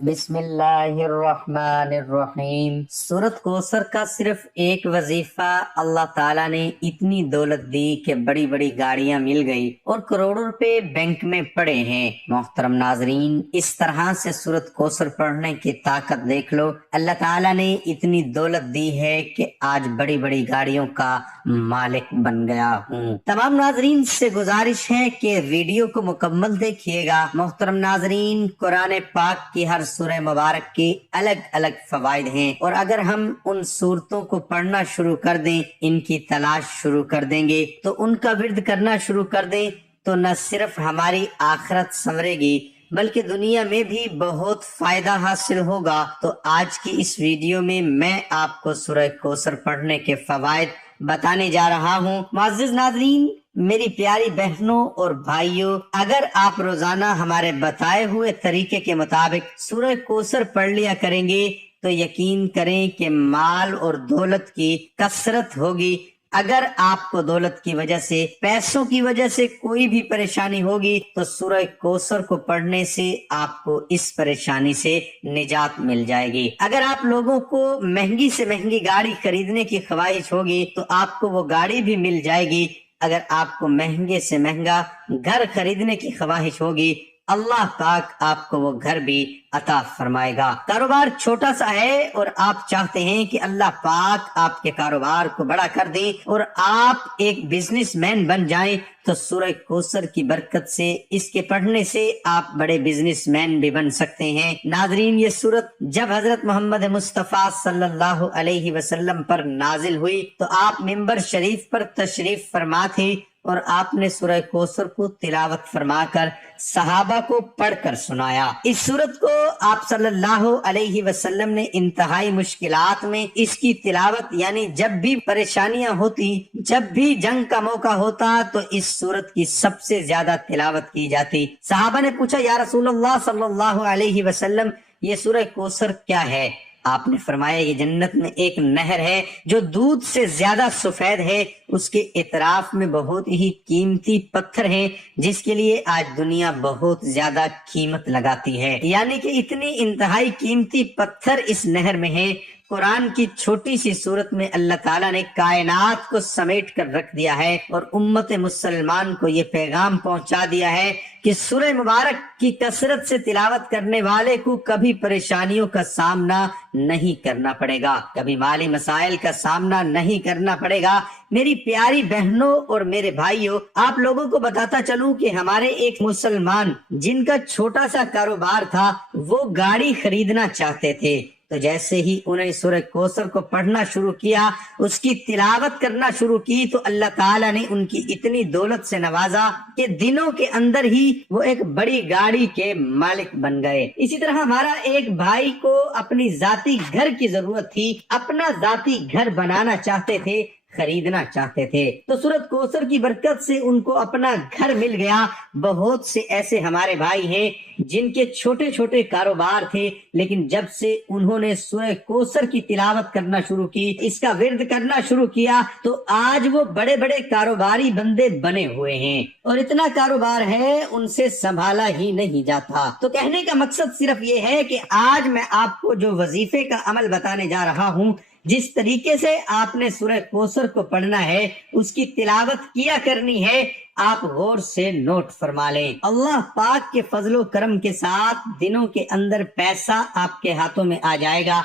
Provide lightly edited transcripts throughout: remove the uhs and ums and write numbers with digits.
بسم اللہ الرحمن الرحیم۔ سورت کوثر کا صرف ایک وظیفہ اللہ تعالیٰ نے اتنی دولت دی کہ بڑی بڑی گاڑیاں مل گئی اور کروڑوں روپے بینک میں پڑے ہیں۔ محترم ناظرین، اس طرح سے سورت کوثر پڑھنے کی طاقت دیکھ لو۔ اللہ تعالیٰ نے اتنی دولت دی ہے کہ آج بڑی بڑی گاڑیوں کا مالک بن گیا ہوں۔ تمام ناظرین سے گزارش ہے کہ ویڈیو کو مکمل دیکھیے گا۔ محترم ناظرین، قرآن پاک کی ہر سورہ مبارک کی الگ الگ فوائد ہیں، اور اگر ہم ان صورتوں کو پڑھنا شروع کر دیں، ان کی تلاش شروع کر دیں گے، تو ان کا ورد کرنا شروع کر دیں، تو نہ صرف ہماری آخرت سنورے گی بلکہ دنیا میں بھی بہت فائدہ حاصل ہوگا۔ تو آج کی اس ویڈیو میں آپ کو سورہ کوثر پڑھنے کے فوائد بتانے جا رہا ہوں۔ معزز ناظرین، میری پیاری بہنوں اور بھائیوں، اگر آپ روزانہ ہمارے بتائے ہوئے طریقے کے مطابق سورہ کوثر پڑھ لیا کریں گے تو یقین کریں کہ مال اور دولت کی کثرت ہوگی۔ اگر آپ کو دولت کی وجہ سے، پیسوں کی وجہ سے کوئی بھی پریشانی ہوگی تو سورہ کوثر کو پڑھنے سے آپ کو اس پریشانی سے نجات مل جائے گی۔ اگر آپ لوگوں کو مہنگی سے مہنگی گاڑی خریدنے کی خواہش ہوگی تو آپ کو وہ گاڑی بھی مل جائے گی۔ اگر آپ کو مہنگے سے مہنگا گھر خریدنے کی خواہش ہوگی، اللہ پاک آپ کو وہ گھر بھی عطا فرمائے گا۔ کاروبار چھوٹا سا ہے اور آپ چاہتے ہیں کہ اللہ پاک آپ کے کاروبار کو بڑا کر دیں اور آپ ایک بزنس مین بن جائیں، تو سورہ کوثر کی برکت سے، اس کے پڑھنے سے آپ بڑے بزنس مین بھی بن سکتے ہیں۔ ناظرین، یہ سورت جب حضرت محمد مصطفیٰ صلی اللہ علیہ وسلم پر نازل ہوئی تو آپ منبر شریف پر تشریف فرما تھے اور آپ نے سورہ کوثر کو تلاوت فرما کر صحابہ کو پڑھ کر سنایا۔ اس سورت کو آپ صلی اللہ علیہ وسلم نے انتہائی مشکلات میں اس کی تلاوت، یعنی جب بھی پریشانیاں ہوتی، جب بھی جنگ کا موقع ہوتا تو اس سورت کی سب سے زیادہ تلاوت کی جاتی۔ صحابہ نے پوچھا، یا رسول اللہ صلی اللہ علیہ وسلم، یہ سورہ کوثر کیا ہے؟ آپ نے فرمایا، یہ جنت میں ایک نہر ہے جو دودھ سے زیادہ سفید ہے، اس کے اطراف میں بہت ہی قیمتی پتھر ہیں جس کے لیے آج دنیا بہت زیادہ قیمت لگاتی ہے، یعنی کہ اتنی انتہائی قیمتی پتھر اس نہر میں ہیں۔ قرآن کی چھوٹی سی صورت میں اللہ تعالیٰ نے کائنات کو سمیٹ کر رکھ دیا ہے اور امت مسلمان کو یہ پیغام پہنچا دیا ہے کہ سورہ مبارک کی کثرت سے تلاوت کرنے والے کو کبھی پریشانیوں کا سامنا نہیں کرنا پڑے گا، کبھی مالی مسائل کا سامنا نہیں کرنا پڑے گا۔ میری پیاری بہنوں اور میرے بھائیوں، آپ لوگوں کو بتاتا چلوں کہ ہمارے ایک مسلمان جن کا چھوٹا سا کاروبار تھا، وہ گاڑی خریدنا چاہتے تھے، تو جیسے ہی انہیں سورہ کوثر کو پڑھنا شروع کیا، اس کی تلاوت کرنا شروع کی، تو اللہ تعالیٰ نے ان کی اتنی دولت سے نوازا کہ دنوں کے اندر ہی وہ ایک بڑی گاڑی کے مالک بن گئے۔ اسی طرح ہمارا ایک بھائی کو اپنی ذاتی گھر کی ضرورت تھی، اپنا ذاتی گھر بنانا چاہتے تھے، خریدنا چاہتے تھے، تو سورت کوثر کی برکت سے ان کو اپنا گھر مل گیا۔ بہت سے ایسے ہمارے بھائی ہیں جن کے چھوٹے چھوٹے کاروبار تھے، لیکن جب سے انہوں نے سورہ کوثر کی تلاوت کرنا شروع کی، اس کا ورد کرنا شروع کیا، تو آج وہ بڑے بڑے کاروباری بندے بنے ہوئے ہیں، اور اتنا کاروبار ہے ان سے سنبھالا ہی نہیں جاتا۔ تو کہنے کا مقصد صرف یہ ہے کہ آج میں آپ کو جو وظیفے کا عمل بتانے جا رہا ہوں، جس طریقے سے آپ نے سورہ کوثر کو پڑھنا ہے، اس کی تلاوت کیا کرنی ہے، آپ غور سے نوٹ فرما لیں۔ اللہ پاک کے فضل و کرم کے ساتھ دنوں کے اندر پیسہ آپ کے ہاتھوں میں آ جائے گا،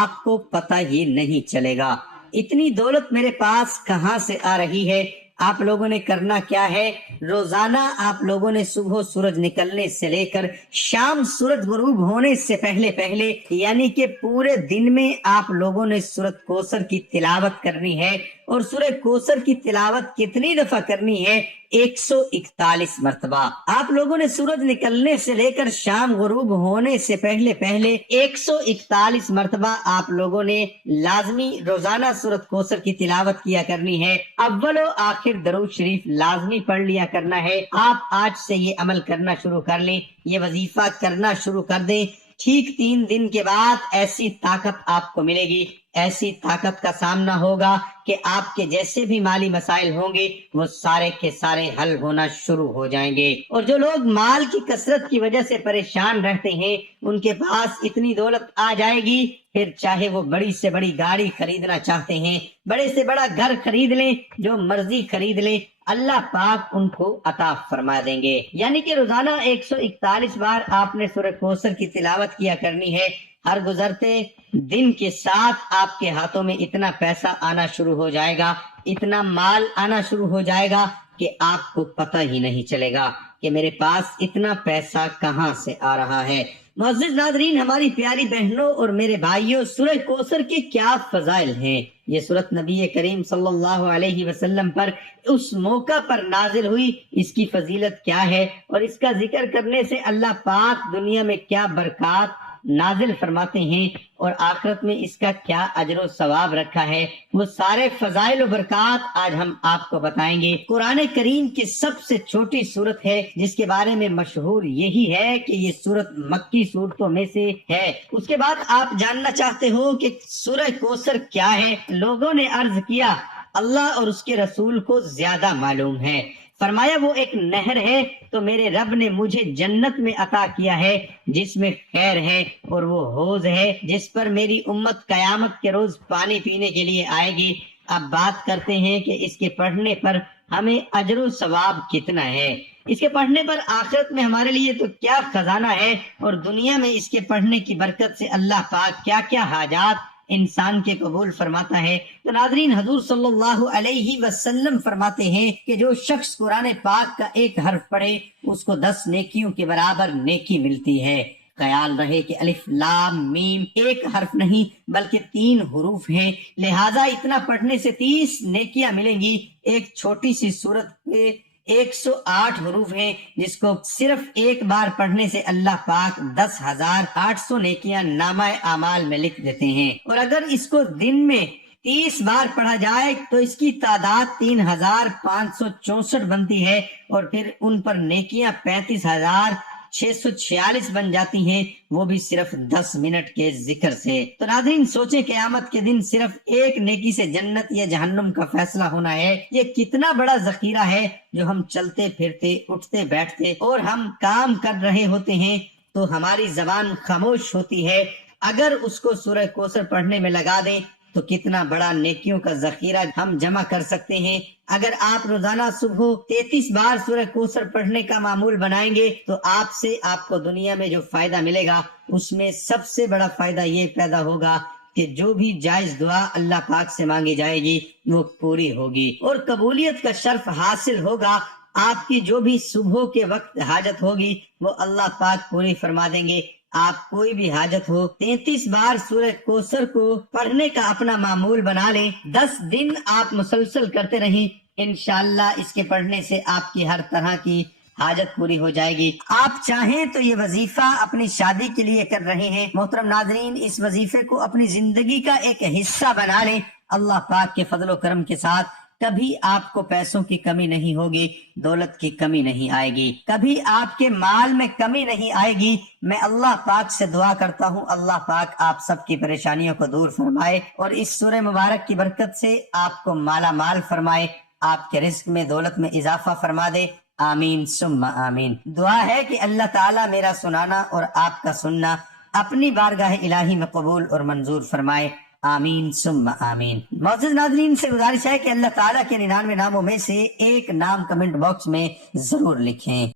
آپ کو پتہ ہی نہیں چلے گا۔ اتنی دولت میرے پاس کہاں سے آ رہی ہے؟ آپ لوگوں نے کرنا کیا ہے؟ روزانہ آپ لوگوں نے صبح سورج نکلنے سے لے کر شام سورج غروب ہونے سے پہلے یعنی کہ پورے دن میں آپ لوگوں نے سورت کوثر کی تلاوت کرنی ہے، اور سورہ کوثر کی تلاوت کتنی دفعہ کرنی ہے؟ 141 مرتبہ۔ آپ لوگوں نے سورج نکلنے سے لے کر شام غروب ہونے سے پہلے 141 مرتبہ آپ لوگوں نے لازمی روزانہ سورت کوثر کی تلاوت کیا کرنی ہے۔ اول و آخر درود شریف لازمی پڑھ لیا کرنا ہے۔ آپ آج سے یہ عمل کرنا شروع کر لیں، یہ وظیفہ کرنا شروع کر دیں۔ ٹھیک 3 دن کے بعد ایسی طاقت آپ کو ملے گی، ایسی طاقت کا سامنا ہوگا کہ آپ کے جیسے بھی مالی مسائل ہوں گے وہ سارے کے سارے حل ہونا شروع ہو جائیں گے۔ اور جو لوگ مال کی کثرت کی وجہ سے پریشان رہتے ہیں ان کے پاس اتنی دولت آ جائے گی، پھر چاہے وہ بڑی سے بڑی گاڑی خریدنا چاہتے ہیں، بڑے سے بڑا گھر خرید لیں، جو مرضی خرید لیں، اللہ پاک ان کو عطا فرما دیں گے۔ یعنی کہ روزانہ 141 بار آپ نے سورہ کوثر کی تلاوت کیا کرنی ہے۔ ہر گزرتے دن کے ساتھ آپ کے ہاتھوں میں اتنا پیسہ آنا شروع ہو جائے گا، اتنا مال آنا شروع ہو جائے گا کہ آپ کو پتہ ہی نہیں چلے گا کہ میرے پاس اتنا پیسہ کہاں سے آ رہا ہے۔ معزز ناظرین، ہماری پیاری بہنوں اور میرے بھائیوں، سورہ کوثر کے کیا فضائل ہیں۔ یہ سورت نبی کریم صلی اللہ علیہ وسلم پر اس موقع پر نازل ہوئی، اس کی فضیلت کیا ہے اور اس کا ذکر کرنے سے اللہ پاک دنیا میں کیا برکات نازل فرماتے ہیں اور آخرت میں اس کا کیا اجر و ثواب رکھا ہے، وہ سارے فضائل و برکات آج ہم آپ کو بتائیں گے۔ قرآن کریم کی سب سے چھوٹی سورت ہے جس کے بارے میں مشہور یہی ہے کہ یہ سورت مکی صورتوں میں سے ہے۔ اس کے بعد آپ جاننا چاہتے ہو کہ سورہ کوثر کیا ہے۔ لوگوں نے عرض کیا اللہ اور اس کے رسول کو زیادہ معلوم ہے۔ فرمایا وہ ایک نہر ہے تو میرے رب نے مجھے جنت میں عطا کیا ہے جس میں خیر ہے، اور وہ حوض ہے جس پر میری امت قیامت کے روز پانی پینے کے لیے آئے گی۔ اب بات کرتے ہیں کہ اس کے پڑھنے پر ہمیں اجر و ثواب کتنا ہے۔ اس کے پڑھنے پر آخرت میں ہمارے لیے تو کیا خزانہ ہے، اور دنیا میں اس کے پڑھنے کی برکت سے اللہ پاک کیا کیا حاجات انسان کے قبول فرماتا ہے۔ تو ناظرین، حضور صلی اللہ علیہ وسلم فرماتے ہیں کہ جو شخص قرآن پاک کا ایک حرف پڑھے اس کو 10 نیکیوں کے برابر نیکی ملتی ہے۔ خیال رہے کہ الف لام میم ایک حرف نہیں بلکہ 3 حروف ہیں، لہذا اتنا پڑھنے سے 30 نیکیاں ملیں گی۔ ایک چھوٹی سی سورت کے 108 حروف ہیں جس کو صرف ایک بار پڑھنے سے اللہ پاک 10,800 نیکیاں نامہ اعمال میں لکھ دیتے ہیں، اور اگر اس کو دن میں 30 بار پڑھا جائے تو اس کی تعداد 3,564 بنتی ہے، اور پھر ان پر نیکیاں 35,646 بن جاتی ہیں، وہ بھی صرف 10 منٹ کے ذکر سے۔ تو ناظرین سوچیں، قیامت کے دن صرف ایک نیکی سے جنت یا جہنم کا فیصلہ ہونا ہے۔ یہ کتنا بڑا ذخیرہ ہے جو ہم چلتے پھرتے، اٹھتے بیٹھتے اور ہم کام کر رہے ہوتے ہیں تو ہماری زبان خاموش ہوتی ہے، اگر اس کو سورہ کوثر پڑھنے میں لگا دیں تو کتنا بڑا نیکیوں کا ذخیرہ ہم جمع کر سکتے ہیں۔ اگر آپ روزانہ صبح 33 بار سورہ کوثر پڑھنے کا معمول بنائیں گے تو آپ کو دنیا میں جو فائدہ ملے گا اس میں سب سے بڑا فائدہ یہ پیدا ہوگا کہ جو بھی جائز دعا اللہ پاک سے مانگی جائے گی وہ پوری ہوگی اور قبولیت کا شرف حاصل ہوگا۔ آپ کی جو بھی صبح کے وقت حاجت ہوگی وہ اللہ پاک پوری فرما دیں گے۔ آپ کوئی بھی حاجت ہو 33 بار سورہ کوثر کو پڑھنے کا اپنا معمول بنا لیں، 10 دن آپ مسلسل کرتے رہیں، انشاءاللہ اس کے پڑھنے سے آپ کی ہر طرح کی حاجت پوری ہو جائے گی۔ آپ چاہیں تو یہ وظیفہ اپنی شادی کے لیے کر رہے ہیں، محترم ناظرین اس وظیفے کو اپنی زندگی کا ایک حصہ بنا لیں، اللہ پاک کے فضل و کرم کے ساتھ کبھی آپ کو پیسوں کی کمی نہیں ہوگی، دولت کی کمی نہیں آئے گی، کبھی آپ کے مال میں کمی نہیں آئے گی۔ میں اللہ پاک سے دعا کرتا ہوں اللہ پاک آپ سب کی پریشانیوں کو دور فرمائے اور اس سورہ مبارک کی برکت سے آپ کو مالا مال فرمائے، آپ کے رزق میں دولت میں اضافہ فرما دے، آمین ثم آمین۔ دعا ہے کہ اللہ تعالیٰ میرا سنانا اور آپ کا سننا اپنی بارگاہ الہی میں قبول اور منظور فرمائے، آمین ثم آمین۔ معزز ناظرین سے گزارش ہے کہ اللہ تعالیٰ کے 99 ناموں میں سے ایک نام کمنٹ باکس میں ضرور لکھیں۔